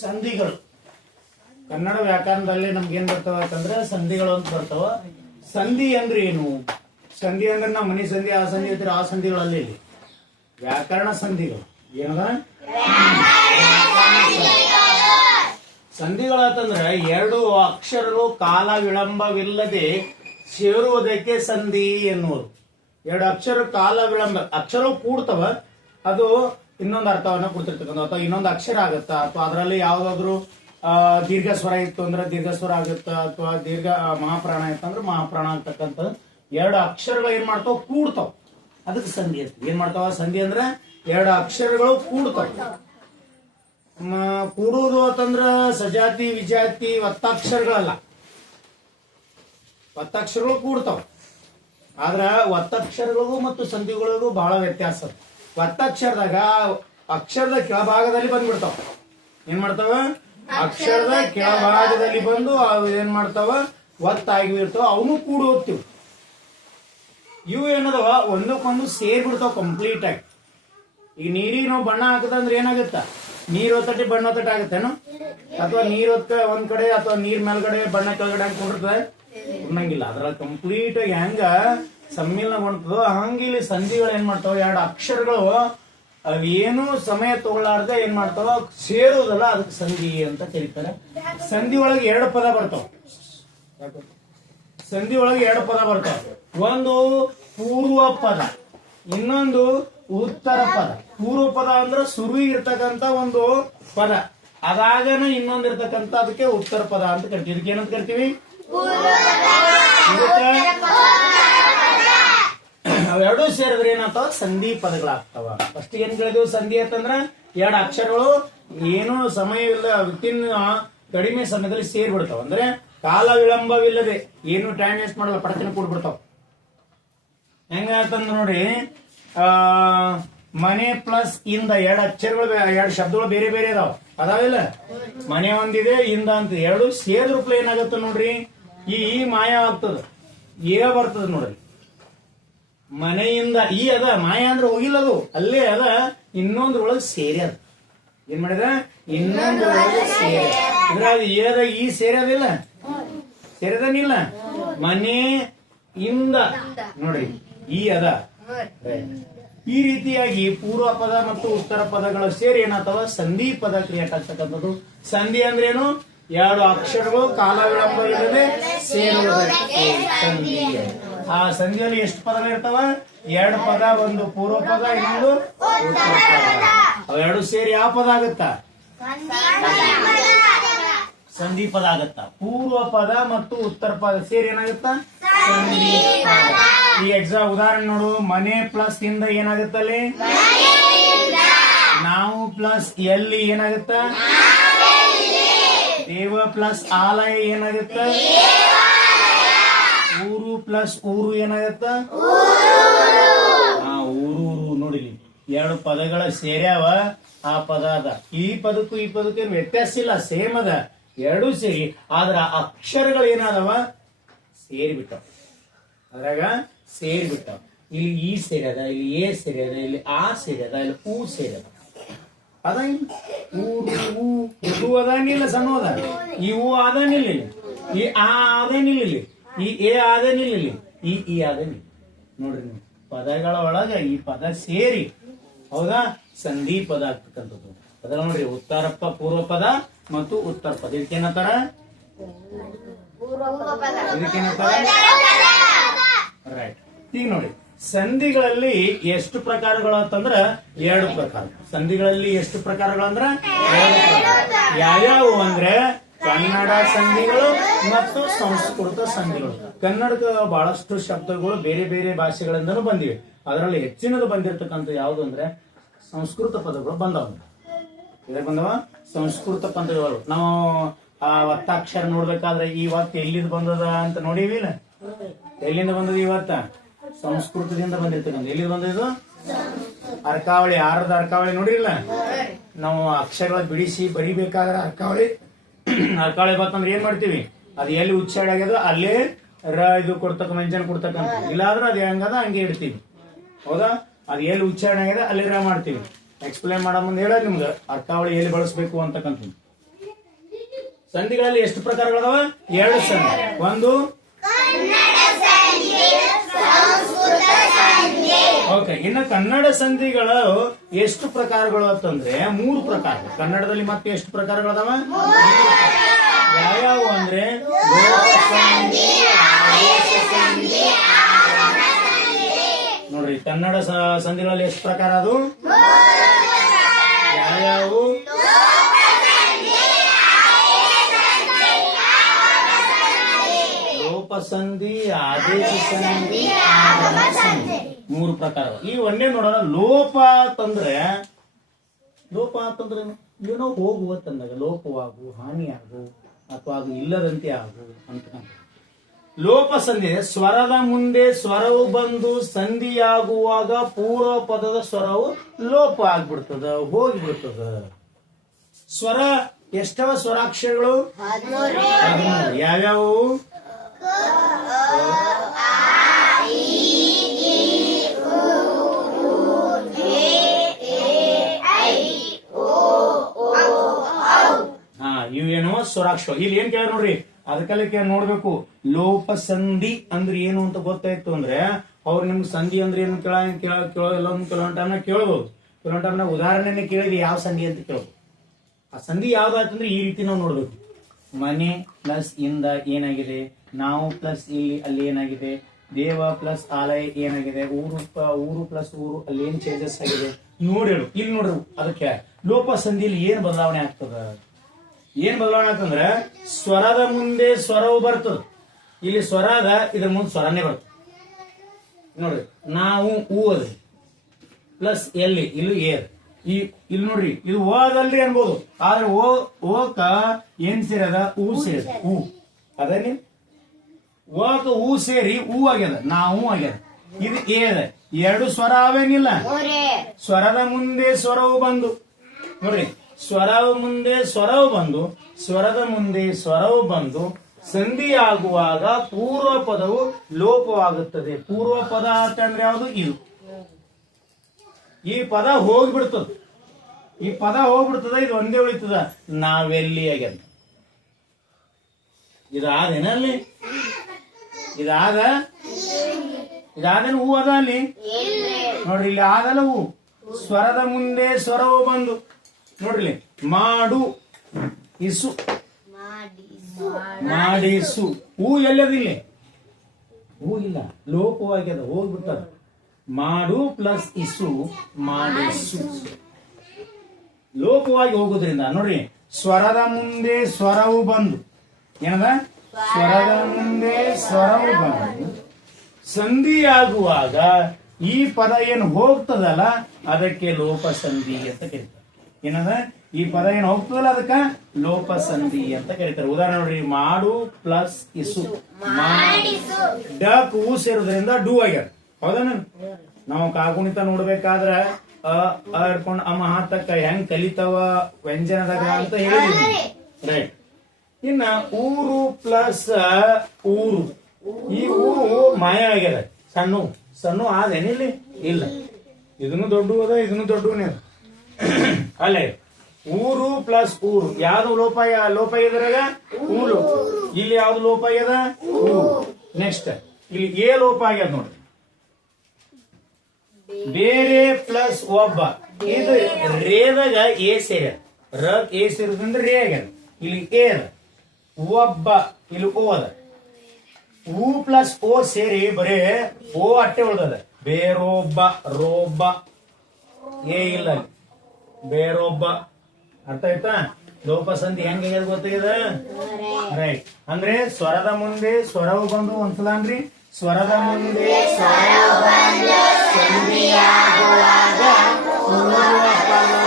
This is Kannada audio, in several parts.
ಸಂಧಿಗಳು ಕನ್ನಡ ವ್ಯಾಕರಣದಲ್ಲಿ ನಮ್ಗೆ ಏನ್ ಬರ್ತಾವ ಅಂತಂದ್ರೆ ಸಂಧಿಗಳು ಅಂತ ಬರ್ತಾವ. ಸಂಧಿ ಅಂದ್ರೆ ಏನು? ಸಂಧಿ ಅಂದ್ರೆ ನಾವು ಮನಿ ಸಂಧಿ ಆ ಸಂಧಿ ಇದ್ರೆ ಆ ಸಂಧಿಗಳಲ್ಲಿ ಇಲ್ಲಿ ವ್ಯಾಕರಣ ಸಂಧಿಗಳು ಏನದ ಸಂಧಿಗಳಂತಂದ್ರೆ ಎರಡು ಅಕ್ಷರಗಳು ಕಾಲ ವಿಳಂಬವಿಲ್ಲದೆ ಸೇರುವುದಕ್ಕೆ ಸಂಧಿ ಎನ್ನುವುದು. ಎರಡು ಅಕ್ಷರ ಕಾಲ ವಿಳಂಬ ಅಕ್ಷರ ಕೂಡ್ತವ, ಅದು ಇನ್ನೊಂದು ಅರ್ಥವನ್ನ ಕೊಡ್ತಿರ್ತಕ್ಕಂಥ ಅಥವಾ ಇನ್ನೊಂದು ಅಕ್ಷರ ಆಗತ್ತಾ ಅಥವಾ ಅದರಲ್ಲಿ ಯಾವ್ದಾದ್ರು ದೀರ್ಘ ಸ್ವರ ಇತ್ತು ಅಂದ್ರೆ ದೀರ್ಘ ಸ್ವರ ಆಗುತ್ತಾ ಅಥವಾ ದೀರ್ಘ ಮಹಾಪ್ರಾಣ ಇತ್ತು ಅಂದ್ರೆ ಮಹಾಪ್ರಾಣ ಅಂತಕ್ಕಂಥ ಎರಡು ಅಕ್ಷರಗಳು ಏನ್ ಮಾಡ್ತಾವ ಕೂಡ್ತಾವ, ಅದಕ್ಕೆ ಸಂಧಿ ಅಂತ. ಏನ್ ಮಾಡ್ತಾವ ಸಂಧಿ ಅಂದ್ರೆ ಎರಡು ಅಕ್ಷರಗಳು ಕೂಡ್ತಾವ. ಕೂಡುವುದು ಅಂತಂದ್ರ ಸಜಾತಿ ವಿಜಾತಿ ಒತ್ತಕ್ಷರಗಳಲ್ಲ, ಒತ್ತಕ್ಷರಗಳು ಕೂಡ್ತಾವ. ಆದ್ರ ಒತ್ತಕ್ಷರಗಳಿಗೂ ಮತ್ತು ಸಂಧಿಗಳಿಗೂ ಬಹಳ ವ್ಯತ್ಯಾಸ. ಒತ್ತಕ್ಷರದಾಗ ಅಕ್ಷರದ ಕೆಳಭಾಗದಲ್ಲಿ ಬಂದ್ಬಿಡ್ತಾವ. ಏನ್ ಮಾಡ್ತಾವ? ಅಕ್ಷರದ ಕೆಳಭಾಗದಲ್ಲಿ ಬಂದು ಅವು ಏನ್ ಮಾಡ್ತಾವ ಒತ್ತಾಗಿ ಇರ್ತಾವ, ಅವನು ಕೂಡಿ ಹೋಗ್ತಿವ್. ಇವು ಏನದವ ಒಂದಕ್ಕೊಂದು ಸೇರ್ಬಿಡ್ತಾವ ಕಂಪ್ಲೀಟ್ ಆಗಿ. ಈಗ ನೀರಿಗೆ ನಾವು ಬಣ್ಣ ಹಾಕದಂದ್ರೆ ಏನಾಗುತ್ತ? ನೀರ್ ಒತ್ತಟಿ ಬಣ್ಣ ಒತ್ತಟಿ ಆಗತ್ತೇನು? ಅಥವಾ ನೀರ್ ಒತ್ತ ಒಂದ್ ಕಡೆ ಅಥವಾ ನೀರ್ ಮೇಲ್ಗಡೆ ಬಣ್ಣ ಕೆಳಗಡೆ ಹಾಕೊಂಡಿರ್ತದೆ ಅನ್ನಂಗಿಲ್ಲ. ಅದ್ರಲ್ಲಿ ಕಂಪ್ಲೀಟ್ ಆಗಿ ಹೆಂಗ ಸಮ್ಮಿಲನಗೊಂಡ್ತದೋ ಹಂಗ ಇಲ್ಲಿ ಸಂಧಿಗಳು ಏನ್ ಮಾಡ್ತಾವ, ಎರಡು ಅಕ್ಷರಗಳು ಅವೇನು ಸಮಯ ತಗೊಳ್ಳಾರ್ದೆ ಏನ್ ಮಾಡ್ತಾವ ಸೇರುವುದಲ್ಲ, ಅದಕ್ಕೆ ಸಂಧಿ ಅಂತ ಕರೀತಾರೆ. ಸಂಧಿ ಒಳಗೆ ಎರಡು ಪದ ಬರ್ತಾವ. ಸಂಧಿ ಒಳಗೆ ಎರಡು ಪದ ಬರ್ತಾವ. ಒಂದು ಪೂರ್ವ ಪದ, ಇನ್ನೊಂದು ಉತ್ತರ ಪದ. ಪೂರ್ವ ಪದ ಅಂದ್ರೆ ಸುರುವಿ ಇರ್ತಕ್ಕಂತ ಒಂದು ಪದ, ಅದಾಗನ ಇನ್ನೊಂದು ಇರ್ತಕ್ಕಂತ ಅದಕ್ಕೆ ಉತ್ತರ ಪದ ಅಂತ ಕರಿತೀವಿ. ಇದಕ್ಕೆ ಏನಂತ ಕರಿತೀವಿ? ಅವೆರಡೂ ಸೇರಿದ್ರೆ ಏನಾಗ್ತಾವ? ಸಂಧಿ ಪದಗಳಾಗ್ತಾವ. ಫಸ್ಟ್ ಏನ್ ಕೇಳಿದ್ವಿ? ಸಂಧಿ ಅಂತಂದ್ರ ಎರಡು ಅಕ್ಷರಗಳು ಏನು ಸಮಯವಿಲ್ಲ ವಿತಿನ್ ಕಡಿಮೆ ಸಮಯದಲ್ಲಿ ಸೇರ್ಬಿಡ್ತಾವ. ಅಂದ್ರೆ ಕಾಲ ವಿಳಂಬವಿಲ್ಲದೆ ಏನು ಟೈಮ್ ವೇಸ್ಟ್ ಮಾಡಲ್ಲ, ಪಡತಿನ ಕೂಡ್ಬಿಡ್ತಾವ. ಹೆಂಗ ಅಂತಂದ್ರ ನೋಡಿ, ಮನೆ ಪ್ಲಸ್ ಇಂದ ಎರಡು ಅಕ್ಷರಗಳು ಎರಡು ಶಬ್ದಗಳು ಬೇರೆ ಬೇರೆ ಅದಾವ. ಅದಾವಿಲ್ಲ? ಮನೆ ಒಂದಿದೆ, ಇಂದ ಅಂತ ಎರಡು ಸೇರ್ ರೂಪ ಏನಾಗತ್ತ ನೋಡ್ರಿ, ಈ ಮಾಯ ಆಗ್ತದ, ಏ ಬರ್ತದ ನೋಡ್ರಿ. ಮನೆಯಿಂದ ಈ ಅದ ಮಾಯ ಅಂದ್ರೆ ಹೋಗಿಲ್ಲ, ಅದು ಅಲ್ಲೇ ಅದ, ಇನ್ನೊಂದು ಒಳಗೆ ಸೇರ್ಯದ. ಏನ್ ಮಾಡಿದ? ಇನ್ನೊಂದು ಒಳಗೆ ಸೇರ. ಇದ್ರಾಗ ಏದ ಈ ಸೇರ್ಯದಿಲ್ಲ, ಸೇರದನಿಲ್ಲ. ಮನೆ ಇಂದ ನೋಡ್ರಿ ಈ ಅದ. ಈ ರೀತಿಯಾಗಿ ಪೂರ್ವ ಪದ ಮತ್ತು ಉತ್ತರ ಪದಗಳು ಸೇರಿ ಏನಾಗ್ತಾವ? ಸಂಧಿ ಪದ ಕ್ರಿಯೇಟ್ ಆಗ್ತಕ್ಕಂಥದ್ದು. ಸಂಧಿ ಅಂದ್ರೇನು? ಎರಡು ಅಕ್ಷರಗಳು ಕಾಲ ವಿಳಂಬ ಇಲ್ಲದೆ ಸೇರುವುದಕ್ಕೆ ಸಂಧಿ. ಆ ಸಂಧಿಯಲ್ಲಿ ಎಷ್ಟು ಪದಗಳು ಇರ್ತಾವ? ಎರಡು ಪದ, ಒಂದು ಪೂರ್ವ ಪದ, ಇನ್ನೊಂದು ಉತ್ತರ ಪದ. ಅವೆರಡು ಸೇರಿ ಯಾವ ಪದ ಆಗತ್ತ? ಸಂಧಿ ಪದ ಆಗತ್ತ. ಪೂರ್ವ ಪದ ಮತ್ತು ಉತ್ತರ ಪದ ಸೇರಿ ಏನಾಗುತ್ತ? ಸಂಧಿ ಪದ. ಈ ಎಕ್ಸಾಮ್ ಉದಾಹರಣೆ ನೋಡು. ಮನೆ ಪ್ಲಸ್ ಇಂದ ಏನಾಗುತ್ತಲ್ಲಿ? ನಾವು ಪ್ಲಸ್ ಎಲ್ಲಿ ಏನಾಗುತ್ತ? ದೇವ ಪ್ಲಸ್ ಆಲಯ ಏನಾಗುತ್ತ? ಊರು ಪ್ಲಸ್ ಊರು ಏನಾಗತ್ತ? ಊರೂರು. ನೋಡಿ, ಎರಡು ಪದಗಳ ಸೇರ್ಯಾವ, ಆ ಪದ ಅದ. ಈ ಪದಕ್ಕೂ ಈ ಪದಕ್ಕೂ ಏನು ವ್ಯತ್ಯಾಸ ಇಲ್ಲ, ಸೇಮ್ ಅದ, ಎರಡೂ ಸೇರಿ. ಆದ್ರ ಅಕ್ಷರಗಳು ಏನಾದವ? ಸೇರಿಬಿಟ್ಟಾವ. ಅದ್ರಾಗ ಸೇರಿಬಿಟ್ಟಾವ. ಇಲ್ಲಿ ಈ ಸೇರ್ಯದ, ಇಲ್ಲಿ ಎ ಸೇರ್ಯದ, ಇಲ್ಲಿ ಆ ಸೇರ್ಯದ, ಇಲ್ಲಿ ಹೂ ಸೇರ್ಯದ. ಅದ ಹೂ ಅದಾನಿಲ್ಲ, ಸಣ್ಣ ಅದ. ಈ ಹೂ ಆದನಿಲ್ಲ, ಈ ಆ ಆದನಿಲ್ಲ, ಇಲ್ಲಿ ಈ ಎ ಆದನಿಲ್ಲ, ಇಲ್ಲಿ ಈ ಆದನಿಲ್ಲ. ನೋಡ್ರಿ, ಪದಗಳ ಒಳಗ ಈ ಪದ ಸೇರಿ, ಹೌದಾ, ಸಂಧಿ ಪದ ಆಗ್ತಕ್ಕಂಥದ್ದು. ಅದ್ರ ನೋಡ್ರಿ, ಉತ್ತರ ಪೂರ್ವ ಪದ ಮತ್ತು ಉತ್ತರ ಪದ. ಇದಕ್ಕೇನತ್ತಾರ? ರೈಟ್. ಈಗ ನೋಡಿ, ಸಂಧಿಗಳಲ್ಲಿ ಎಷ್ಟು ಪ್ರಕಾರಗಳು ಅಂತಂದ್ರ ಎರಡು ಪ್ರಕಾರ. ಸಂಧಿಗಳಲ್ಲಿ ಎಷ್ಟು ಪ್ರಕಾರಗಳು ಅಂದ್ರ ಎರಡು ಪ್ರಕಾರ. ಯಾವ್ಯಾವು ಅಂದ್ರೆ ಕನ್ನಡ ಸಂಧಿಗಳು ಮತ್ತು ಸಂಸ್ಕೃತ ಸಂಧಿಗಳು. ಕನ್ನಡದ ಬಹಳಷ್ಟು ಶಬ್ದಗಳು ಬೇರೆ ಬೇರೆ ಭಾಷೆಗಳಿಂದನೂ ಬಂದಿವೆ. ಅದರಲ್ಲಿ ಹೆಚ್ಚಿನದು ಬಂದಿರತಕ್ಕಂಥ ಯಾವ್ದು ಅಂದ್ರೆ ಸಂಸ್ಕೃತ ಪದಗಳು ಬಂದವ. ಇದೇ ಬಂದವ ಸಂಸ್ಕೃತ ಪದಗಳು. ನಾವು ಆ ಒತ್ತಾಕ್ಷರ ನೋಡ್ಬೇಕಾದ್ರೆ ಈ ಒತ್ತು ಎಲ್ಲಿದ್ ಬಂದದ ಅಂತ ನೋಡಿವಿಲ್ಲ? ಎಲ್ಲಿಂದ ಬಂದದ ಈ ಒತ್ತ? ಸಂಸ್ಕೃತದಿಂದ ಬಂದಿರ್ತಕ್ಕಂಥ. ಎಲ್ಲಿಂದ ಬಂದಿದ್ದು? ಅರ್ಕಾವಳಿ. ಆರದ ಅರ್ಕಾವಳಿ ನೋಡಿಲ್ಲ? ನಾವು ಅಕ್ಷರಗಳ ಬಿಡಿಸಿ ಬರಿಬೇಕಾದ್ರೆ ಅರ್ಕಾವಳಿ ಬಂತಂದ್ರೆ ಏನ್ ಮಾಡ್ತೀವಿ? ಅದು ಎಲ್ಲಿ ಉಚ್ಚಾರ ಆಗ್ಯದ ಅಲ್ಲೇ ಇದು ಕೊಡ್ತಕ್ಕ ಮೆಂಷನ್ ಕೊಡ್ತಕ್ಕಂಥ. ಇಲ್ಲಾದ್ರೆ ಅದು ಹೆಂಗದ ಹಂಗೆ ಇಡ್ತೀವಿ, ಹೌದಾ? ಅದು ಎಲ್ಲಿ ಉಚ್ಚಾರಣೆ ಆಗಿದೆ ಅಲ್ಲಿ ಮಾಡ್ತೀವಿ. ಎಕ್ಸ್ಪ್ಲೇನ್ ಮಾಡೋ ಮುಂದೆ ಹೇಳ ನಿಮ್ಗೆ ಅರ್ಥಾವಳಿ ಎಲ್ಲಿ ಬಳಸಬೇಕು ಅಂತಕ್ಕಂಥ. ಸಂಧಿಗಳಲ್ಲಿ ಎಷ್ಟು ಪ್ರಕಾರಗಳದಾವ? 2 ಸಂಧಿ. ಒಂದು ಓಕೆ. ಇನ್ನು ಕನ್ನಡ ಸಂಧಿಗಳು ಎಷ್ಟು ಪ್ರಕಾರಗಳು ಅಂತಂದ್ರೆ 3 ಪ್ರಕಾರ. ಕನ್ನಡದಲ್ಲಿ ಮತ್ತೆ ಎಷ್ಟು ಪ್ರಕಾರಗಳದಾವ? ಯಾವ್ಯಾವು ಅಂದ್ರೆ ನೋಡ್ರಿ, ಕನ್ನಡ ಸಂಧಿಗಳಲ್ಲಿ ಎಷ್ಟು ಪ್ರಕಾರ ಅದು? ಯಾವ್ಯಾವು? ಲೋಪಸಂಧಿ, ಆದೇಶ ಸಂಧಿ, ಆಗಮ ಸಂಧಿ, 3 ಪ್ರಕಾರ. ಈ ಒಂದೇ ನೋಡೋಣ. ಲೋಪ ಅಂತಂದ್ರೆ ಏನೋ ಹೋಗುವತ್ತಂದಾಗ ಲೋಪವಾಗು, ಹಾನಿಯಾಗು, ಅಥವಾ ಅದು ಇಲ್ಲದಂತೆ ಆಗು ಅಂತ. ಲೋಪ ಸಂಧಿ ಸ್ವರದ ಮುಂದೆ ಸ್ವರವು ಬಂದು ಸಂಧಿಯಾಗುವಾಗ ಪೂರ್ವ ಪದದ ಸ್ವರವು ಲೋಪ ಆಗ್ಬಿಡ್ತದ, ಹೋಗಿಬಿಡ್ತದ. ಸ್ವರ ಎಷ್ಟವ ಸ್ವರಾಕ್ಷರಗಳು? 13. ಯಾವ್ಯಾವು? ಇವೇನೋ ಸ್ವರಾಕ್ಷರ. ಇಲ್ಲಿ ಏನ್ ಕೇಳ ನೋಡ್ರಿ, ಅದಕ್ಕೆ ನೋಡ್ಬೇಕು. ಲೋಪ ಸಂಧಿ ಅಂದ್ರೆ ಏನು ಅಂತ ಗೊತ್ತಾಯ್ತು ಅಂದ್ರೆ ಅವ್ರು ನಿಮ್ಗೆ ಸಂಧಿ ಅಂದ್ರೆ ಏನು ಕೆಲವೊಂದು ಟೈಮ್ನ ಕೇಳ್ಬೋದು. ಕೆಲವೊಂದು ಟೈಮ್ನ ಉದಾಹರಣೆನೆ ಕೇಳಿದ್ವಿ ಯಾವ ಸಂಧಿ ಅಂತ ಕೇಳ್ಬೋದು. ಆ ಸಂಧಿ ಯಾವ್ದಾಯ್ತಂದ್ರೆ ಈ ರೀತಿ ನಾವು ನೋಡ್ಬೇಕು. ಮನೆ ಪ್ಲಸ್ ಇಂದ ಏನಾಗಿದೆ, ನಾವು ಪ್ಲಸ್ ಇಲ್ಲಿ ಅಲ್ಲಿ ಏನಾಗಿದೆ, ದೇವ ಪ್ಲಸ್ ಆಲಯ ಏನಾಗಿದೆ, ಊರು ಪ್ಲಸ್ ಊರು ಅಲ್ಲಿ ಏನ್ ಚೇಂಜಸ್ ಆಗಿದೆ ನೋಡಿ ಹೇಳು. ಇಲ್ಲಿ ನೋಡ್ರಿ, ಅದಕ್ಕೆ ಲೋಪ ಸಂಧಿಯಲ್ಲಿ ಏನ್ ಬದಲಾವಣೆ ಆಗ್ತದ? ಏನ್ ಬದಲಾವಣೆ ಆಗ್ತಂದ್ರೆ ಸ್ವರದ ಮುಂದೆ ಸ್ವರವು ಬರ್ತದ. ಇಲ್ಲಿ ಸ್ವರ ಅದ, ಇದ್ರ ಮುಂದೆ ಸ್ವರನೇ ಬರ್ತದೆ ನೋಡ್ರಿ. ನಾವು ಹೂ ಅದ ಪ್ಲಸ್ ಎಲ್ಲಿ ಇಲ್ಲಿ ಏರ್. ಇಲ್ಲಿ ನೋಡ್ರಿ, ಇದು ಓದಲ್ರಿ ಅನ್ಬೋದು, ಆದ್ರೆ ಓಕ ಏನ್ ಸೇರದ? ಹೂ ಸೇರದ. ಹೂ ಅದೇ ಓಕ ಹೂ ಸೇರಿ ಹೂ ಆಗ್ಯದ, ನಾವು ಆಗ್ಯದ. ಇದು ಏದ. 2 ಸ್ವರ ಅವೇನಿಲ್ಲ. ಸ್ವರದ ಮುಂದೆ ಸ್ವರವು ಬಂದು ನೋಡ್ರಿ, ಸ್ವರದ ಮುಂದೆ ಸ್ವರವು ಬಂದು ಸಂಧಿಯಾಗುವಾಗ ಪೂರ್ವ ಪದವು ಲೋಪವಾಗುತ್ತದೆ. ಪೂರ್ವ ಪದ ಅಂತಂದ್ರೆ ಯಾವುದು? ಇದು. ಈ ಪದ ಹೋಗ್ಬಿಡ್ತದ. ಇದು ಒಂದೇ ಉಳಿತದ. ನಾವೆಲ್ಲಿ ಆಗ್ಯದ. ಇದಾದೇನಲ್ಲಿ ಇದಾದೇನು? ಹೂ ಅದ ಅಲ್ಲಿ ನೋಡ್ರಿ, ಇಲ್ಲಿ ಆದಲ್ಲ ಹೂ. ಸ್ವರದ ಮುಂದೆ ಸ್ವರವು ಬಂದು ನೋಡ್ರಿ, ಮಾಡು ಇಸು, ಮಾಡಿಸು. ಹೂ ಎಲ್ಲದಿಲ್ಲ, ಹೂ ಇಲ್ಲ, ಲೋಪವಾಗ್ಯದ, ಹೋಗ್ಬಿಟ್ಟದ. ಮಾಡು ಪ್ಲಸ್ ಇಸು, ಮಾಡಿಸು. ಲೋಪವಾಗಿ ಹೋಗುದ್ರಿಂದ ನೋಡ್ರಿ, ಸ್ವರದ ಮುಂದೆ ಸ್ವರವು ಬಂದು ಏನದ? ಸ್ವರದ ಮುಂದೆ ಸ್ವರವು ಬಂದು ಸಂಧಿಯಾಗುವಾಗ ಈ ಪದ ಏನು ಹೋಗ್ತದಲ್ಲ ಅದಕ್ಕೆ ಲೋಪ ಸಂಧಿ ಅಂತ ಕರೀತಾರೆ. ಏನದ? ಈ ಪದ ಏನು ಹೋಗ್ತದಲ್ಲ ಅದಕ್ಕ ಲೋಪ ಸಂಧಿ ಅಂತ ಕರೀತಾರೆ. ಉದಾಹರಣೆ ನೋಡ್ರಿ, ಮಾಡು ಪ್ಲಸ್ ಇಸು, ಡಕ್ ಹೂ ಸೇರೋದ್ರಿಂದ ಡೂ ಆಗ್ಯಾರ. ಹೌದಾ? ನಾವು ಕಾಗುಣಿತ ನೋಡ್ಬೇಕಾದ್ರ ಹಿಡ್ಕೊಂಡು ಅಮ್ಮ ಹಾತಕ್ಕ ಹೆಂಗ್ ಕಲಿತಾವ ವ್ಯಂಜನದಾಗ ಅಂತ ಹೇಳಿದ್ವಿ, ರೈಟ್. ಇನ್ನ ಊರು ಪ್ಲಸ್ ಊರು, ಈ ಊರು ಮಾಯ ಆಗ್ಯದ. ಸಣ್ಣ ಆದೇನಿಲ್ಲ, ಇಲ್ಲ. ಇದನ್ನು ದೊಡ್ಡ ಅದ, ಇದನ್ನು ದೊಡ್ಡವನೇ ಅದ. ಅಲ್ಲೇ ಊರು ಪ್ಲಸ್ ಊರು ಯಾವ್ದು ಲೋಪ ಇದ್ರಾಗ? ಊರು. ಇಲ್ಲಿ ಯಾವ್ದು ಲೋಪ ಆಗ್ಯದ? ಊರು. ನೆಕ್ಸ್ಟ್ ಇಲ್ಲಿ ಏ ಲೋಪ ಆಗ್ಯದ ನೋಡ್ರಿ. ಬೇರೆ ಪ್ಲಸ್ ಒಬ್ಬ, ಇದು ರೇದಾಗ ಏ ಸೇರ, ಏ ಸೇರೋದ್ರಿಂದ ರೇ ಆಗ್ಯದ. ಇಲ್ಲಿ ಏ ಅದ, ಒಬ್ಬ ಇಲ್ಲಿ ಓ ಅದ. ಹೂ ಪ್ಲಸ್ ಓ ಸೇರಿ ಬರೇ ಓ ಅಟ್ಟೆ ಉಳ್ದದ. ಬೇರೊಬ್ಬ, ರೋಬ್ಬ, ಏ ಇಲ್ಲ, ಬೇರೊಬ್ಬ. ಅರ್ಥ ಆಯ್ತಾ? ಲೋಪ ಸಂಧಿ ಹೆಂಗ ಗೊತ್ತಾಗ್ಯದ? ರೈಟ್. ಅಂದ್ರೆ ಸ್ವರದ ಮುಂದೆ ಸ್ವರವು ಬಂದು ಒಂದ್ಸಲ ಅನ್ರಿ, ಸ್ವರದ ಮುಂದೆ ಸ್ವರವು ಬಂದು ಸಂಧಿಯಾಗುವಾಗ ಪೂರ್ವ ಪದದ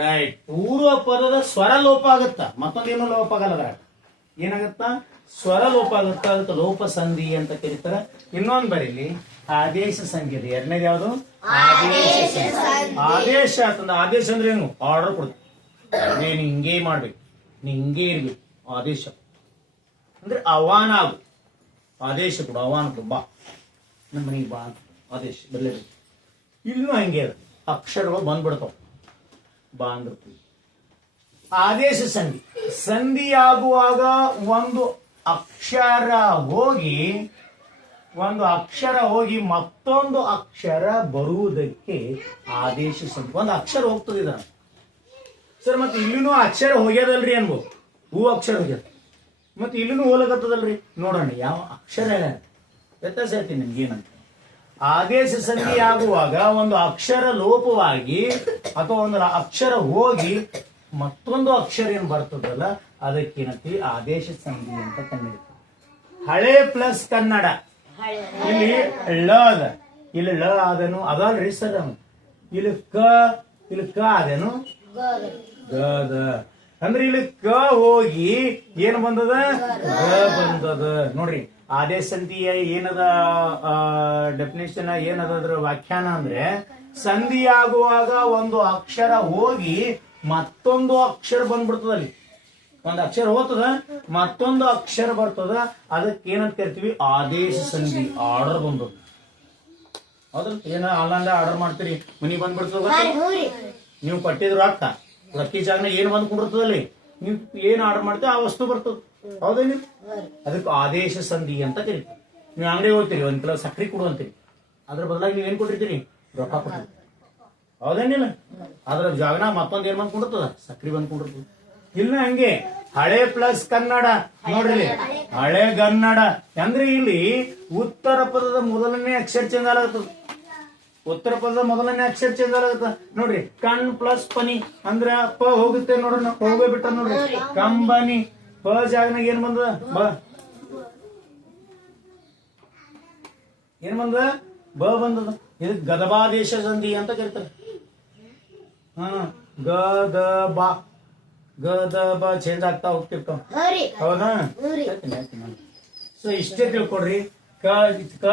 ರೈಟ್, ಪೂರ್ವ ಪದದ ಸ್ವರ ಲೋಪ ಆಗುತ್ತ. ಮತ್ತೊಂದೇನು ಲೋಪ ಆಗಲ್ಲ. ಅದ್ರಾಗ ಏನಾಗತ್ತ? ಸ್ವರ ಲೋಪ ಆಗುತ್ತ. ಅದಕ್ಕೆ ಲೋಪ ಸಂಧಿ ಅಂತ ಕರೀತಾರ. ಇನ್ನೊಂದು ಬರೀಲಿ, ಆದೇಶ ಸಂಧಿ. ಎರಡನೇದು ಯಾವುದು? ಆದೇಶ ಸಂಧಿ. ಆದೇಶ ಅಂತಂದ್ರೆ, ಆದೇಶ ಅಂದ್ರೆ ಏನು? ಆರ್ಡರ್ ಕೊಡ್ತು. ನೀನು ಹಿಂಗೇ ಮಾಡ್ಬೇಕು, ನೀ ಹಿಂಗೇ ಇರ್ಬೇಕು. ಆದೇಶ ಅಂದ್ರೆ ಆಹ್ವಾನ ಆಗು. ಆದೇಶ ಕೊಡು, ಆಹ್ವಾನ ಕೊಡು, ಬಾ ನಮ್ಮ ಮನೆಗೆ ಬಾ ಅಂತ ಆದೇಶ ಬರಲೇಬೇಕು. ಇಲ್ಲೂ ಹಂಗೆ ಅದ, ಅಕ್ಷರಗಳು ಬಂದ್ಬಿಡ್ತಾವ, ಬಾ ಅಂದಿರ್ತೀವಿ. ಆದೇಶ ಸಂಧಿ, ಸಂಧಿಯಾಗುವಾಗ ಒಂದು ಅಕ್ಷರ ಹೋಗಿ ಮತ್ತೊಂದು ಅಕ್ಷರ ಬರುವುದಕ್ಕೆ ಆದೇಶ ಸಂಧಿ. ಒಂದು ಅಕ್ಷರ ಹೋಗ್ತದೆ ಇದ ಸರ್, ಮತ್ತೆ ಇಲ್ಲಿನೂ ಅಕ್ಷರ ಹೋಗ್ಯದಲ್ರಿ ಅನ್ಬೋದು, ಹೂ ಅಕ್ಷರ ಹೋಗ್ಯದ, ಮತ್ತೆ ಇಲ್ಲಿನೂ ಹೋಲಕತ್ತದಲ್ರಿ. ನೋಡೋಣ ಯಾವ ಅಕ್ಷರ ವ್ಯತ್ಯಾಸ ಹೇಳ್ತೀನಿ ನಿಮ್ಗೆ ಏನಂತ. ಆದೇಶ ಸಂಧಿ ಆಗುವಾಗ ಒಂದು ಅಕ್ಷರ ಲೋಪವಾಗಿ ಅಥವಾ ಒಂದು ಅಕ್ಷರ ಹೋಗಿ ಮತ್ತೊಂದು ಅಕ್ಷರ ಏನ್ ಬರ್ತದಲ್ಲ ಅದಕ್ಕೇನಂತೀವಿ ಆದೇಶ ಸಂಧಿ ಅಂತ ಕಂಡಿಡ್ತೀವಿ. ಹಳೆ ಪ್ಲಸ್ ಕನ್ನಡ, ಇಲ್ಲಿ ಳ ಅದ, ಇಲ್ಲಿ ಳ ಆದನು ಅದಲ್ರಿ ಸರ್, ಇಲ್ಲಿ ಕ ಆದೇನು ಗದ, ಅಂದ್ರೆ ಇಲ್ಲಿ ಕ ಹೋಗಿ ಏನ್ ಬಂದದ ಗ ಬಂದದ. ನೋಡ್ರಿ ಆದೇಶ ಸಂಧಿಯ ಏನದ ಡೆಫಿನೇಷನ್ ಏನದ ಅದ್ರ ವ್ಯಾಖ್ಯಾನ ಅಂದ್ರೆ, ಸಂಧಿ ಆಗುವಾಗ ಒಂದು ಅಕ್ಷರ ಹೋಗಿ ಮತ್ತೊಂದು ಅಕ್ಷರ ಬಂದ್ಬಿಡ್ತದ. ಅಲ್ಲಿ ಒಂದು ಅಕ್ಷರ ಹೋಗ್ತದ ಮತ್ತೊಂದು ಅಕ್ಷರ ಬರ್ತದ, ಅದಕ್ಕೆ ಏನಂತ ಕರಿತೀವಿ ಆದೇಶ ಸಂಧಿ. ಆರ್ಡರ್ ಬಂದದ, ಹೌದ್ರ? ಏನ ಆನ್ಲೈನ್ ಆರ್ಡರ್ ಮಾಡ್ತೀರಿ, ಮನಿಗೆ ಬಂದ್ಬಿಡ್ತದ, ನೀವು ಕೊಟ್ಟಿದ್ರು ಲಕ್ಕಿ ಜಾಗನ ಏನ್ ಬಂದ್ಕೊಂಡಿರ್ತದಲ್ಲಿ, ನೀವು ಏನ್ ಆರ್ಡರ್ ಮಾಡ್ತೀವಿ ಆ ವಸ್ತು ಬರ್ತದ, ಹೌದೇನಿ? ಅದಕ್ಕೆ ಆದೇಶ ಸಂಧಿ ಅಂತ ಕರಿತೀವಿ. ನೀವು ಅಂಗಡಿ ಹೋಗ್ತೀರಿ, ಒಂದ್ ಕಿಲೋ ಸಕ್ರಿ ಕೊಡು ಅಂತೀರಿ, ಅದ್ರ ಬದಲಾಗಿ ನೀವ್ ಏನ್ ಕೊಟ್ಟಿರ್ತೀರಿ, ರೊಕ್ಕ ಕೊಟ್ಟಿರ್ತೀರಿ, ಹೌದೇನಿಲ್ಲ? ಅದ್ರ ಜಾಗನ ಮತ್ತೊಂದ್ ಏನ್ ಬಂದ್ಕೊಂಡಿರ್ತದ, ಸಕ್ರಿ ಬಂದ್ಕೊಂಡಿರ್ತದ. ಇಲ್ಲ ಹಂಗೆ ಹಳೆ ಪ್ಲಸ್ ಕನ್ನಡ, ನೋಡ್ರಿ ಹಳೆಗನ್ನಡ ಅಂದ್ರೆ ಇಲ್ಲಿ ಉತ್ತರ ಪದದ ಮೊದಲನೇ ಅಕ್ಷರ ಚೇಂಜ್ ಆಗತ್ತದ. ಉತ್ತರ ಪದದ ಮೊದಲನೇ ಅಕ್ಷರ ಚೇಂಜ್ ಆಗತ್ತ ನೋಡ್ರಿ. ಕಣ್ ಪ್ಲಸ್ ಪನಿ ಅಂದ್ರ ಪ ಹೋಗುತ್ತೆ ನೋಡ್ರಿ, ಹೋಗೇ ಬಿಟ್ಟ ನೋಡ್ರಿ. ಕಂಬನಿ ಪ ಜಾಗನಾಗ ಏನ್ ಬಂದ, ಏನ್ ಬಂದ, ಬ ಬಂದದ. ಇದಕ್ ಗದಬಾದೇಶ ಸಂಧಿ ಅಂತ ಕರಿತಾರೆ. ಗದ ಬಾ, ಗದ ಬ ಚೇಂಜ್ ಆಗ್ತಾ ಹೋಗ್ತಿರ್ತಾವ, ಹೌದಾ? ಸೊ ಇಷ್ಟೇ ತಿಳ್ಕೊಡ್ರಿ. ಕ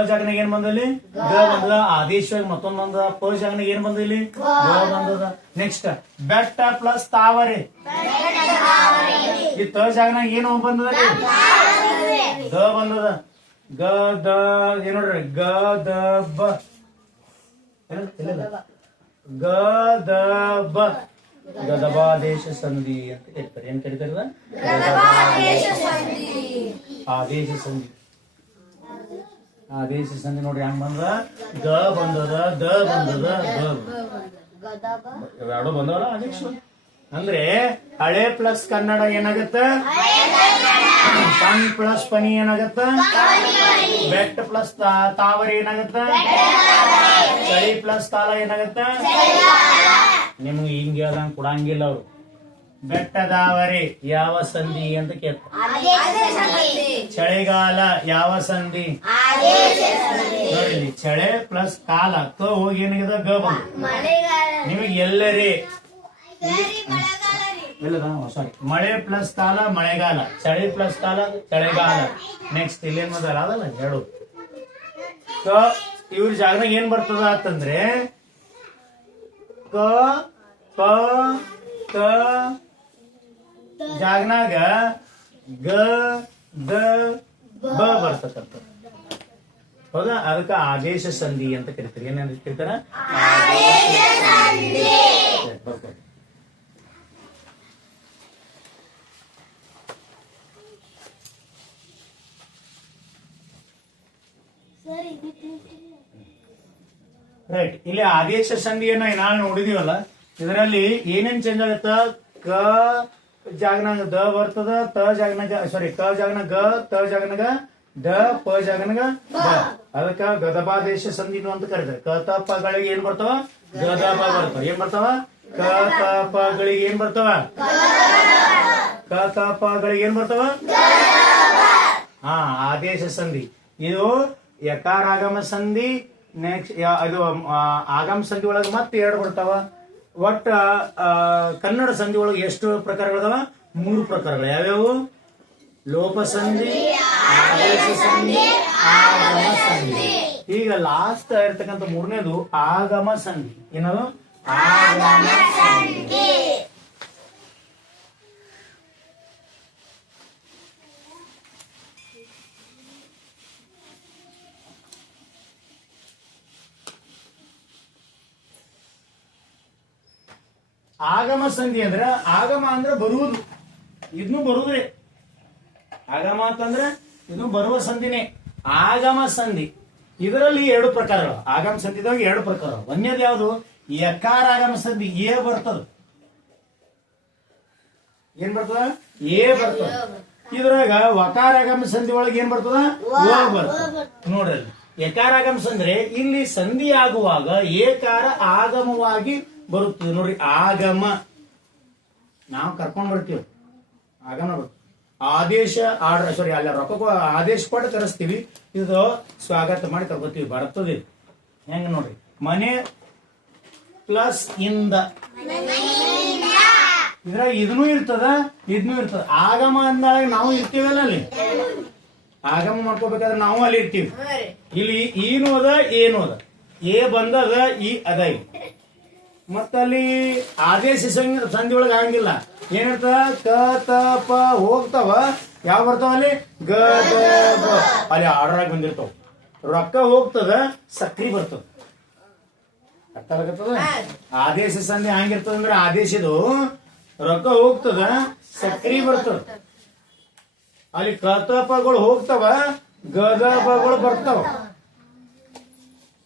ಜಾಗನಾಗ ಏನ್ ಬಂದಲ್ಲಿ ಗ ಬಂದದ, ಆದೇಶವಾಗಿ ಮತ್ತೊಂದ್ ಬಂದದ. ಪ ಜಾಗನಾಗ ಏನ್ ಬಂದಿಲ್ಲಿ ಗ ಬಂದದ. ನೆಕ್ಸ್ಟ್ ಬೆಟ್ಟ ಪ್ಲಸ್ ತಾವರೆ, ಈ ತ ಜಾಗನಾಗ ಏನು ಬಂದದ, ದ ಬಂದದ. ಗ ದ ಏನ್ ನೋಡ್ರಿ, ಗ ದ ಬ, ಗ ದ ಬ ಗದಬಾದೇಶ ಸಂಧಿ ಅಂತ ಕರೀತಾರೆ. ಏನ್ ಕರೀತಾರ? ಆದೇಶ ಸಂಧಿ. ಆದೇಶ ಸಂಧಿ ನೋಡ್ರಿ ಹೆಂಗ್ ಬಂದ, ಗ ಬಂದದ, ದ ಬಂದದ, ಎರಡು ಬಂದವಲ್ಲ ಆದೇಶ. ಅಂದ್ರೆ ಹಳೆ ಪ್ಲಸ್ ಕನ್ನಡ ಏನಾಗತ್ತ, ಕಣ್ ಪ್ಲಸ್ ಪನಿ ಏನಾಗತ್ತ, ಬೆಟ್ಟ ಪ್ಲಸ್ ತಾವರೆ ಏನಾಗತ್ತ, ಚಳಿ ಪ್ಲಸ್ ತಾಲ ಏನಾಗತ್ತ. ನಿಮ್ಗೆ ಹಿಂಗೆ ಅದಂಗ ಕೊಡಂಗಿಲ್ಲ ಅವ್ರು. ಬೆಟ್ಟದಾವರೆ ಯಾವ ಸಂಧಿ ಅಂತ ಕೇಳ್ತಾರೆ. ಚಳಿಗಾಲ ಯಾವ ಸಂಧಿ ನೋಡಿ, ಚಳೆ ಪ್ಲಸ್ ಕಾಲ ಕ ಹೋಗಿ ಏನಾಗಿದೆ ಗ ಬಂದು. ನಿಮಗೆ ಎಲ್ಲರೇ ಸಾರಿ, ಮಳೆ ಪ್ಲಸ್ ಕಾಲ ಮಳೆಗಾಲ, ಚಳಿ ಪ್ಲಸ್ ಕಾಲ ಚಳಿಗಾಲ. ನೆಕ್ಸ್ಟ್ ಇಲ್ಲೇನ್ ಮೊದಲ ಅದಲ್ಲ ಎರಡು ಕ, ಇವ್ರ ಜಾಗನಾಗ ಏನ್ ಬರ್ತದ ಅಂತಂದ್ರೆ ಕ ಪ ಕ ಜಾಗನಾಗ ಗ ದ ಬ ಬರ್ತಕ್ಕಂಥ, ಹೌದಾ? ಅದಕ್ಕೆ ಆದೇಶ ಸಂಧಿ ಅಂತ ಕರಿತಾರೆ. ಏನಂತ ಕರೀತಾರ? ರೈಟ್. ಇಲ್ಲಿ ಆದೇಶ ಸಂಧಿಯನ್ನ ನಾವು ನೋಡಿದೀವಲ್ಲ, ಇದರಲ್ಲಿ ಏನೇನ್ ಚೇಂಜ್ ಆಗತ್ತ, ಕ ಜಾಗನಾಗ ದ ಬರ್ತದ, ತ ಜಾಗನಾಗ ಸಾರಿ ಕ ಜಾಗನಾಗ ಗ, ತ ಜಾಗನಾಗ ದ, ಪ ಜಾಗನಾಗ ಬ. ಅದಕ್ಕ ಗದಬಾದೇಶ ಸಂಧಿ ಅಂತ ಕರೀತಾರೆ. ಕ ತ ಪಗಳಿಗೆ ಏನ್ ಬರ್ತಾವ, ಗದ ಬ ಬರ್ತಾವ. ಏನ್ ಬರ್ತಾವ, ಕ ತ ಪಗಳಿಗೆ ಏನ್ ಬರ್ತಾವ, ಕ ತ ಪಗಳಿಗೆ ಏನ್ ಬರ್ತಾವ, ಆದೇಶ ಸಂಧಿ. ಇದು ಯಕಾರಾಗಮ ಸಂಧಿ. ನೆಕ್ಸ್ಟ್ ಇದು ಆಗಮ ಸಂಧಿ ಒಳಗೆ ಮತ್ತೆ ಎರಡು ಬರ್ತಾವ. ಒಟ್ಟ ಕನ್ನಡ ಸಂಧಿ ಒಳಗೆ ಎಷ್ಟು ಪ್ರಕಾರಗಳದಾವ? 3 ಪ್ರಕಾರಗಳು. ಯಾವ್ಯಾವು? ಲೋಪ ಸಂಧಿ, ಆದೇಶ ಸಂಧಿ, ಆಗಮ ಸಂಧಿ. ಈಗ ಲಾಸ್ಟ್ ಇರ್ತಕ್ಕಂಥ 3ನೇದು ಆಗಮ ಸಂಧಿ. ಏನದು? ಆಗಮ ಸಂಧಿ. ಆಗಮ ಸಂಧಿ ಅಂದ್ರ ಆಗಮ ಅಂದ್ರ ಬರುವುದು, ಇದನ್ನು ಬರುವುದೇ. ಆಗಮ ಅಂತಂದ್ರೆ ಇದು ಬರುವ ಸಂಧಿನೇ. ಆಗಮ ಸಂಧಿ ಇದರಲ್ಲಿ ಎರಡು ಪ್ರಕಾರಗಳು. ಆಗಮ ಸಂಧಿದಾಗ ಎರಡು ಪ್ರಕಾರ. ಒಂದೇದು ಯಾವುದು? ಯಕಾರ ಆಗಮ ಸಂಧಿ. ಎ ಬರ್ತದ. ಏನ್ ಬರ್ತದ? ಎ ಬರ್ತದ. ಇದ್ರಾಗ ವಕಾರ ಆಗಮ ಸಂಧಿ ಒಳಗೆ ಏನ್ ಬರ್ತದ? ಓ ಬರ್ತದ. ನೋಡ್ರಿ, ಯಕಾರ ಆಗಮ ಸಂದ್ರೆ ಇಲ್ಲಿ ಸಂಧಿ ಆಗುವಾಗ ಏಕಾರ ಆಗಮವಾಗಿ ಬರುತ್ತದೆ. ನೋಡ್ರಿ, ಆಗಮ ನಾವು ಕರ್ಕೊಂಡ್ ಬರ್ತೀವಿ, ಆಗಮ ಬರ್ತದೆ. ಆದೇಶ ಆರ್ಡರ್, ಸಾರಿ, ಅಲ್ಲ ರೊಕ್ಕ ಆದೇಶ ಕೊಟ್ಟು ಕರೆಸ್ತೀವಿ, ಇದು ಸ್ವಾಗತ ಮಾಡಿ ತಗೋತೀವಿ, ಬರ್ತದೆ. ಹೆಂಗ ನೋಡ್ರಿ, ಮನೆ ಪ್ಲಸ್ ಇಂದ, ಇದ್ರ ಇದನ್ನು ಇರ್ತದ, ಇದನ್ನು ಇರ್ತದ. ಆಗಮ ಅಂದಾಗ ನಾವು ಇರ್ತೀವಲ್ಲ ಅಲ್ಲಿ, ಆಗಮ ಮಾಡ್ಕೋಬೇಕಾದ್ರೆ ನಾವು ಅಲ್ಲಿ ಇರ್ತೀವಿ. ಇಲ್ಲಿ ಈನು ಅದ, ಏನು ಅದ, ಎ ಬಂದದ, ಈ ಅದ. ಮತ್ತಲ್ಲಿ ಆದೇಶ ಸಂಧಿ ಒಳಗೆ ಆಗಂಗಿಲ್ಲ. ಏನಿರ್ತದ? ಕ ತ ಪ ಹೋಗ್ತಾವ. ಯಾವ ಬರ್ತಾವ ಅಲ್ಲಿ? ಗ ದ ಬ. ಅಲ್ಲಿ ಆರ್ಡರ್ ಆಗಿ ಬಂದಿರ್ತಾವ. ರೊಕ್ಕ ಹೋಗ್ತದ, ಸಕ್ರಿ ಬರ್ತದ. ಅರ್ಥ ಆಗತ್ತದ? ಆದೇಶ ಸಂಧಿ ಹಂಗಿರ್ತದ ಅಂದ್ರೆ ಆದೇಶದು ರೊಕ್ಕ ಹೋಗ್ತದ, ಸಕ್ರಿ ಬರ್ತದ. ಅಲ್ಲಿ ಕ ತ ಪಗಳು ಹೋಗ್ತಾವ, ಗ ದ ಬಗಳು ಬರ್ತಾವ.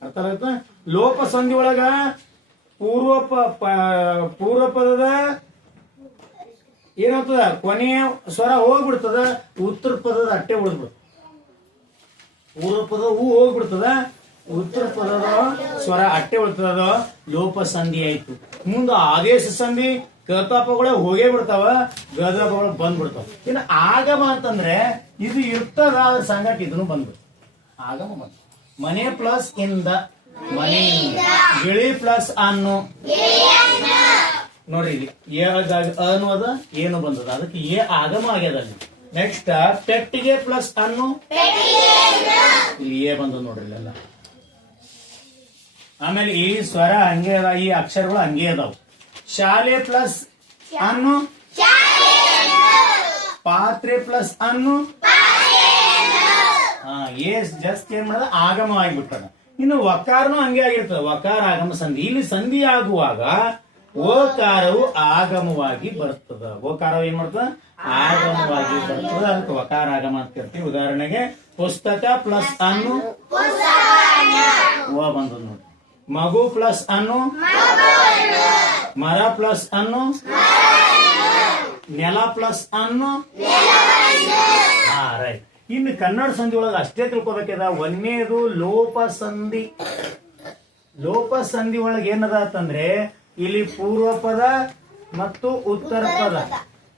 ಅರ್ಥ ಆಗತ್ತ? ಲೋಪ ಸಂಧಿ ಒಳಗ ಪೂರ್ವ ಪದದ ಏನಾಗ್ತದ? ಕೊನೆಯ ಸ್ವರ ಹೋಗ್ಬಿಡ್ತದ, ಉತ್ತರ ಪದದ ಅಟ್ಟೆ ಉಳಿದ್ಬಿಡ್ತದ. ಪೂರ್ವ ಪದ ಹೂ ಹೋಗ್ಬಿಡ್ತದ, ಉತ್ತರ ಪದದ ಸ್ವರ ಅಟ್ಟೆ ಉಳಿತದ, ಲೋಪ ಸಂಧಿ ಆಯ್ತು. ಮುಂದ ಆದೇಶ ಸಂಧಿ ಕತಾಪಗಳು ಹೋಗೇ ಬಿಡ್ತಾವ, ಗದಪಗಳು ಬಂದ್ಬಿಡ್ತಾವ. ಇನ್ನು ಆಗಮ ಅಂತಂದ್ರೆ ಇದು ಇರ್ತದ, ಅದ್ರ ಸಂಗಟ ಇದನ್ನು ಬಂದ್ಬಿಡ್ತು. ಆಗಮ ಬಂದ. ಮನೆ ಪ್ಲಸ್ ಇಂದ, ಮನೆಯಿಂದ. ಗಿಳಿ ಪ್ಲಸ್ ಅನ್ನು, ನೋಡ್ರಿ ಇಲ್ಲಿ ಅನು ಅದ, ಏನು ಬಂದದ, ಅದಕ್ಕೆ ಎ ಆಗಮ ಆಗ್ಯದ ಅಲ್ಲಿ. ನೆಕ್ಸ್ಟ್ ಪೆಟ್ಟಿಗೆ ಪ್ಲಸ್ ಅನ್ನು, ಇಲ್ಲಿ ಎ ಬಂದದ ನೋಡ್ರಿ ಇಲ್ಲೆಲ್ಲ. ಆಮೇಲೆ ಈ ಸ್ವರ ಹಂಗೆ ಅದ, ಈ ಅಕ್ಷರಗಳು ಹಂಗೆ ಅದಾವ. ಶಾಲೆ ಪ್ಲಸ್ ಅನ್ನು, ಪಾತ್ರೆ ಪ್ಲಸ್ ಅನ್ನು, ಜಸ್ಟ್ ಏನ್ ಮಾಡೋದು? ಆಗಮ ಆಗಿಬಿಟ್ಟದ. ಇನ್ನು ವಕಾರನು ಹಂಗೆ ಆಗಿರ್ತದೆ, ವಕಾರ ಆಗಮ ಸಂಧಿ. ಇಲ್ಲಿ ಸಂಧಿ ಆಗುವಾಗ ಓಕಾರವು ಆಗಮವಾಗಿ ಬರ್ತದ. ಓಕಾರವು ಏನ್ ಮಾಡ್ತದ? ಆಗಮವಾಗಿ ಬರ್ತದ. ಅದಕ್ಕೆ ವಕಾರ ಆಗಮ ಅಂತ ಕರಿತೀವಿ. ಉದಾಹರಣೆಗೆ ಪುಸ್ತಕ ಪ್ಲಸ್ ಅನ್ನು, ಓ ಬಂದದ ನೋಡಿ. ಮಗು ಪ್ಲಸ್ ಅನ್ನು, ಮರ ಪ್ಲಸ್ ಅನ್ನು, ನೆಲ ಪ್ಲಸ್ ಅನ್ನು. ರೈಟ್. ಇನ್ನು ಕನ್ನಡ ಸಂಧಿ ಒಳಗೆ ಅಷ್ಟೇ ತಿಳ್ಕೊಬೇಕದ. ಒಂದನೇದು ಲೋಪ ಸಂಧಿ. ಲೋಪ ಸಂಧಿ ಒಳಗೆ ಏನದ ಅಂತಂದ್ರೆ ಇಲ್ಲಿ ಪೂರ್ವ ಪದ ಮತ್ತು ಉತ್ತರ ಪದ,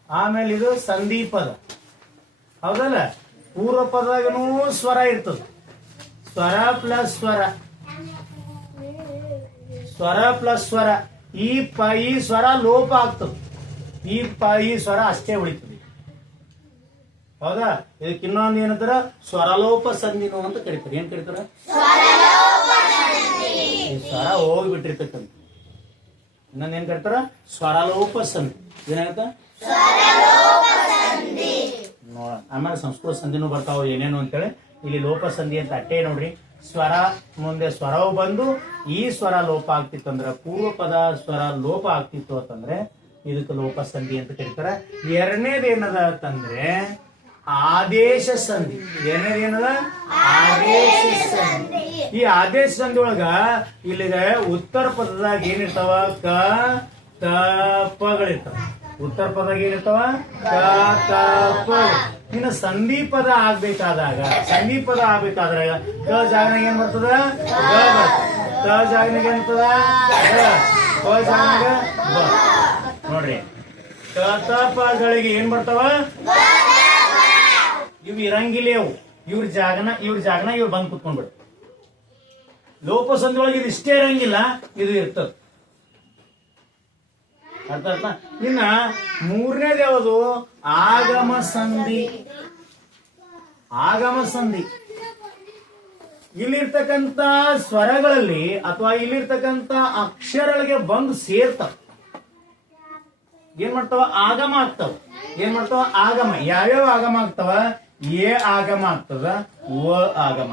ಆಮೇಲೆ ಇದು ಸಂಧಿ ಪದ. ಹೌದಲ್ಲ? ಪೂರ್ವ ಪದನೂ ಸ್ವರ ಇರ್ತದ. ಸ್ವರ ಪ್ಲಸ್ ಸ್ವರ, ಸ್ವರ ಪ್ಲಸ್ ಸ್ವರ. ಈ ಸ್ವರ ಲೋಪ ಆಗ್ತದ, ಈ ಸ್ವರ ಅಷ್ಟೇ ಉಳಿತದೆ. ಹೌದಾ? ಇದಕ್ಕೆ ಇನ್ನೊಂದು ಏನಂತಾರ? ಸ್ವರಲೋಪ ಸಂಧಿನು ಅಂತ ಕರೀತಾರೆ. ಏನ್ ಕರೀತಾರ? ಸ್ವರ ಹೋಗ್ಬಿಟ್ಟಿರ್ತಕ್ಕಂಥ ಇನ್ನೊಂದು ಏನ್ ಕರೀತಾರ? ಸ್ವರಲೋಪ ಸಂಧಿ. ಏನಾಗತ್ತ? ನೋಡ. ಆಮೇಲೆ ಸಂಸ್ಕೃತ ಸಂಧಿನೂ ಬರ್ತಾವ ಏನೇನು ಅಂತೇಳಿ. ಇಲ್ಲಿ ಲೋಪ ಸಂಧಿ ಅಂತ ಅಟ್ಟೆ ನೋಡ್ರಿ. ಸ್ವರ ಮುಂದೆ ಸ್ವರವು ಬಂದು ಈ ಸ್ವರ ಲೋಪ ಆಗ್ತಿತ್ತಂದ್ರ, ಪೂರ್ವ ಪದ ಸ್ವರ ಲೋಪ ಆಗ್ತಿತ್ತು ಅಂತಂದ್ರೆ ಇದಕ್ಕೆ ಲೋಪ ಸಂಧಿ ಅಂತ ಕರೀತಾರ. ಎರಡನೇದು ಏನದ ಅಂತಂದ್ರೆ ಆದೇಶ ಸಂಧಿ. ಎರಡನೇದು ಏನದ? ಆದೇಶ ಸಂಧಿ. ಈ ಆದೇಶ ಸಂಧಿ ಒಳಗ ಇಲ್ಲಿಗೆ ಉತ್ತರ ಪದದಾಗ ಏನಿರ್ತಾವ? ಕ ತ ಪಗಳಿರ್ತಾವ. ಉತ್ತರ ಪದದಾಗ ಏನಿರ್ತಾವ? ಕ ತ ಪ. ಇನ್ನು ಸಂಧಿ ಪದ ಆಗ್ಬೇಕಾದಾಗ, ಸಂಧಿ ಪದ ಆಗ್ಬೇಕಾದ್ರೆ ಕ ಜಾಗನಾಗ ಏನ್ ಬರ್ತದ? ಗ ಬರ್ತದ. ಕ ಜಾಗನಾಗ ಏನ್ತದ? ಗ. ಪ ಜಾಗನಾಗ ಬ. ನೋಡ್ರಿ, ಕ ತ ಪಗಳಿಗೆ ಏನ್ ಬರ್ತಾವ? ಇವು ಇರಂಗಿಲ್ಲ. ಅವು ಇವ್ರ ಜಾಗನ ಇವ್ರು ಬಂದು ಕುತ್ಕೊಂಡ್ಬಿಡು. ಲೋಪ ಸಂಧಿ ಒಳಗೆ ಇದು ಇಷ್ಟೇ ಇರಂಗಿಲ್ಲ, ಇದು ಇರ್ತದ. ಅರ್ಥ? ಇನ್ನ ಮೂರನೇದು ಯಾವುದು? ಆಗಮ ಸಂಧಿ. ಆಗಮ ಸಂಧಿ ಇಲ್ಲಿರ್ತಕ್ಕಂಥ ಸ್ವರಗಳಲ್ಲಿ ಅಥವಾ ಇಲ್ಲಿರ್ತಕ್ಕಂಥ ಅಕ್ಷರಗಳಿಗೆ ಬಂದು ಸೇರ್ತಾವ. ಏನ್ ಮಾಡ್ತಾವ? ಆಗಮ ಆಗ್ತಾವ. ಏನ್ ಮಾಡ್ತಾವ? ಆಗಮ. ಯಾವ್ಯಾವ ಆಗಮ ಆಗ್ತಾವ? ಎ ಆಗಮ ಆಗ್ತದ, ವ ಆಗಮ.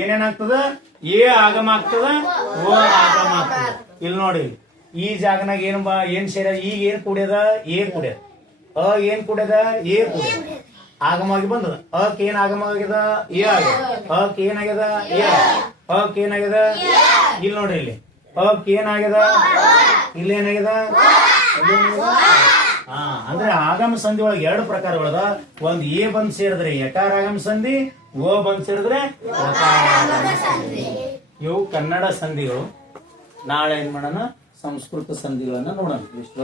ಏನೇನಾಗ್ತದ? ಎ ಆಗಮ ಆಗ್ತದ, ವ ಆಗಮ ಆಗ್ತದ. ಇಲ್ಲಿ ನೋಡಿ, ಈ ಜಾಗನಾಗ ಏನ್ ಸೇರ ಈಗ ಏನ್ ಕೂಡ್ಯದ ಏ ಕೂಡ್ಯದ ಅ ಏನ್ ಕೂಡ್ಯದ ಏ ಕೂಡ್ಯದ ಆಗಮಾಗಿ ಬಂದದ ಅಕ್ ಏನ್ ಆಗಮಾಗ್ಯದ ಏ ಆಗ್ಯದ ಅಕ್ ಏನಾಗ್ಯದ ಏ ಅಕ್ ಏನಾಗ್ಯದ ಇಲ್ಲಿ ನೋಡ್ರಿ ಇಲ್ಲಿ ಅಕ್ ಏನಾಗ್ಯದ ಇಲ್ಲಿ ಏನಾಗ್ಯದ ಅಂದ್ರೆ ಆಗಮ ಸಂಧಿ ಒಳಗೆ 2 ಪ್ರಕಾರಗಳದ. ಒಂದ್ ಎ ಬಂದ್ ಸೇರಿದ್ರೆ ಯಕಾರ ಆಗಮ ಸಂಧಿ, ಓ ಬಂದ್ ಸೇರಿದ್ರೆ ಇವು ಕನ್ನಡ ಸಂಧಿಗಳು. ನಾಳೆ ಏನ್ ಮಾಡೋಣ, ಸಂಸ್ಕೃತ ಸಂಧಿಗಳನ್ನ ನೋಡೋಣ. ಇಷ್ಟು